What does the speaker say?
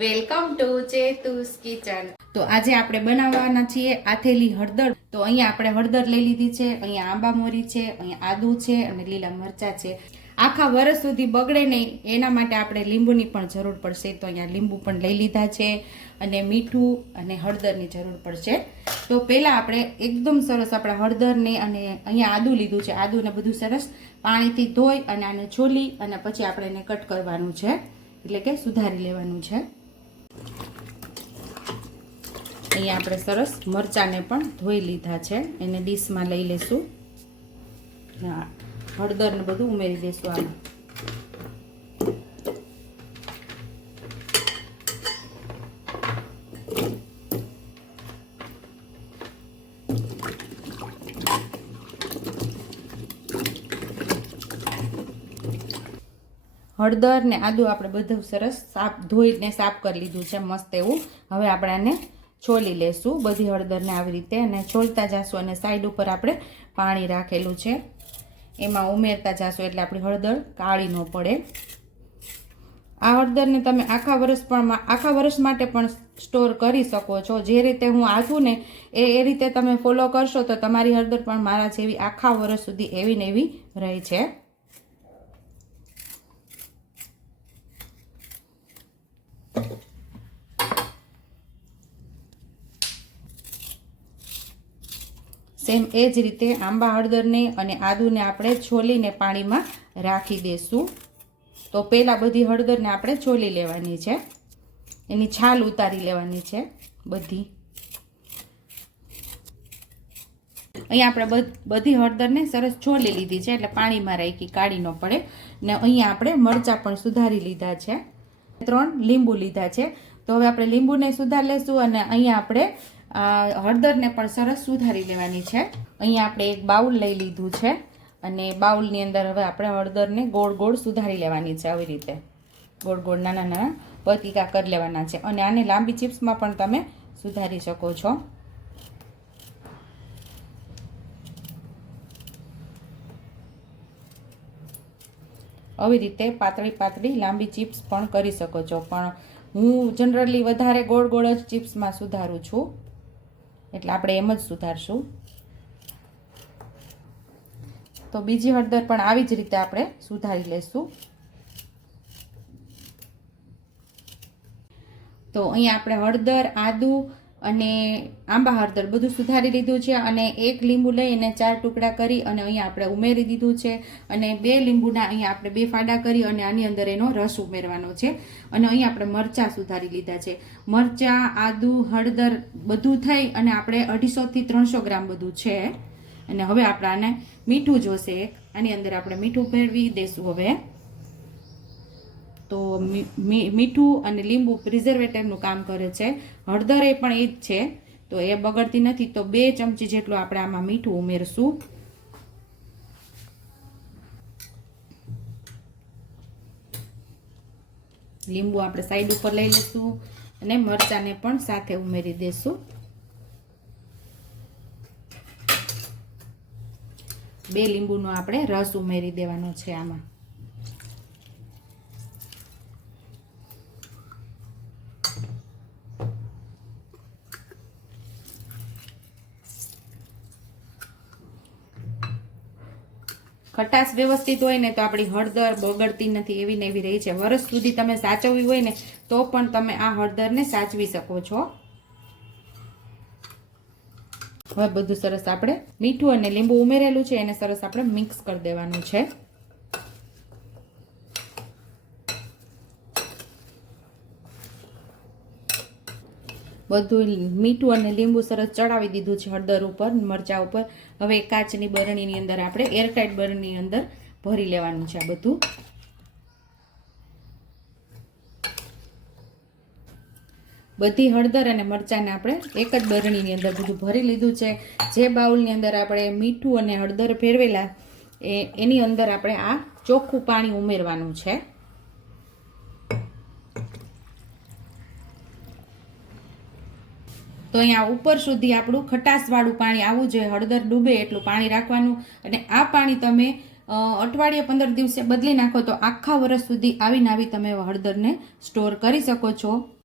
Welcome to ચેતુસ kitchen. તો આજે આપણે બનાવવાના છીએ આથેલી હળદર. તો અહીંયા આપણે હળદર લઈ લીધી છે, અહીંયા આંબા મોરી છે, અહીંયા આદુ છે અને લીલા મરચા છે. આખા વર્ષ સુધી બગડે નહીં, એના માટે આપણે લીંબુની પણ જરૂર પડશે. તો અહીંયા લીંબુ પણ લઈ લીધા છે અને મીઠું અને હળદરની જરૂર પડશે. તો પહેલાં આપણે એકદમ સરસ આપણે હળદરને અને અહીંયા આદુ લીધું છે. આદુને બધું સરસ પાણીથી ધોઈ અને આને છોલી અને પછી આપણે એને કટ કરવાનું છે. એટલે કે સુધારી લેવાનું છે. અહીંયા આપણે સરસ મરચાંને પણ ધોઈ લીધા છે. એને ડીશમાં લઈ લેશું. હળદર ને બધું ઉમેરી દઈશું આમાં. હળદર ને આદું આપણે બધું સરસ સાફ ધોઈને સાફ કરી લીધું છે, મસ્ત એવું. હવે આપણે આને છોલી લેશું. બધી હળદરને આવી રીતે અને છોલતા જાશું અને સાઈડ ઉપર આપણે પાણી રાખેલું છે. એમાં ઉમેરતા જાશું એટલે આપણી હળદર કાળી ન પડે. આ હળદરને તમે આખા વર્ષ પણ આખા વર્ષ માટે પણ સ્ટોર કરી શકો છો. જે રીતે હું આથું ને એ એ રીતે તમે ફોલો કરશો તો તમારી હળદર પણ મારા જેવી આખા વર્ષ સુધી એવી ને એવી રહે છે. સેમ એ જ રીતે આંબા હળદરને અને આદુને આપણે છોલીને પાણીમાં રાખી દઈશું તો પહેલાં બધી હળદરને આપણે છોલી લેવાની છે. એની છાલ ઉતારી લેવાની છે બધી. અહીંયા આપણે બધી હળદરને સરસ છોલી લીધી છે એટલે પાણીમાં રાખી કાઢી ન પડે. ને અહીંયા આપણે મરચાં પણ સુધારી લીધા છે. ત્રણ લીંબુ લીધા છે. તો હવે આપણે લીંબુને સુધાર લેશું અને અહીંયા આપણે હળદરને પણ સરસ સુધારી લેવાની છે. અહીંયા આપણે એક બાઉલ લઈ લીધું છે અને બાઉલની અંદર હવે આપણે હળદરને ગોળ ગોળ સુધારી લેવાની છે આવી રીતે. ગોળ ગોળ નાના નાના પતિકા કરી લેવાના છે અને આને લાંબી ચિપ્સમાં પણ તમે સુધારી શકો છો. આવી રીતે પાતળી પાતળી લાંબી ચિપ્સ પણ કરી શકો છો. પણ હું જનરલી વધારે ગોળ ગોળ જ ચિપ્સમાં સુધારું છું. એટલે આપણે એમ જ સુધારશું. તો બીજી હળદર પણ આવી જ રીતે આપણે સુધારી લેશું. તો અહીંયા આપણે હળદર, આદુ અને આંબા હળદર બધું સુધારી લીધું છે અને એક લીંબુ લઈ અને ચાર ટુકડા કરી અને અહીંયા આપણે ઉમેરી દીધું છે અને બે લીંબુના અહીંયા આપણે બે ફાડા કરી અને આની અંદર એનો રસ ઉમેરવાનો છે અને અહીંયા આપણે મરચાં સુધારી લીધા છે. મરચાં, આદુ, હળદર બધું થઈ અને આપણે અઢીસોથી ત્રણસો ગ્રામ બધું છે. અને હવે આપણે આને મીઠું જોશે આની અંદર આપણે મીઠું ભેળવી દઈશું હવે. તો મીઠું અને લીંબુ પ્રિઝર્વેટિવનું કામ કરે છે. હળદર એ પણ એ જ છે. તો એ બગડતી નથી, તો બે ચમચી જેટલું આપણે આમાં મીઠું ઉમેરશું. લીંબુ આપણે સાઈડ ઉપર લઈ લઈશું અને મરચાંને પણ સાથે ઉમેરી દઈશું બે લીંબુનો આપણે રસ ઉમેરી દેવાનો છે આમાં. ખટાશ વ્યવસ્થિત હોય ને તો આપણી હળદર બગડતી નથી એવી ને એવી રહી છે. વર્ષ સુધી તમે સાચવવી હોય ને તો પણ તમે આ હળદરને સાચવી શકો છો. હવે બધું સરસ આપણે મીઠું અને લીંબુ ઉમેરેલું છે, એને સરસ આપણે મિક્સ કરી દેવાનું છે. બધું મીઠું અને લીંબુ સરસ ચડાવી દીધું છે હળદર ઉપર, મરચા ઉપર. હવે કાચની બરણીની અંદર આપણે એરટાઈટ બરણીની અંદર ભરી લેવાનું છે આ બધું. બધી હળદર અને મરચાંને આપણે એક જ બરણીની અંદર બધું ભરી લીધું છે. જે બાઉલની અંદર આપણે મીઠું અને હળદર ફેરવેલા, એ એની અંદર આપણે આ ચોખ્ખું પાણી ઉમેરવાનું છે. તો અહીંયા ઉપર સુધી આપણું ખટાશવાળું પાણી આવવું જોઈએ. હળદર ડૂબે એટલું પાણી રાખવાનું અને આ પાણી તમે અઠવાડિયે પંદર દિવસે બદલી નાખો તો આખા વર્ષ સુધી આવીને આવી તમે હળદરને સ્ટોર કરી શકો છો.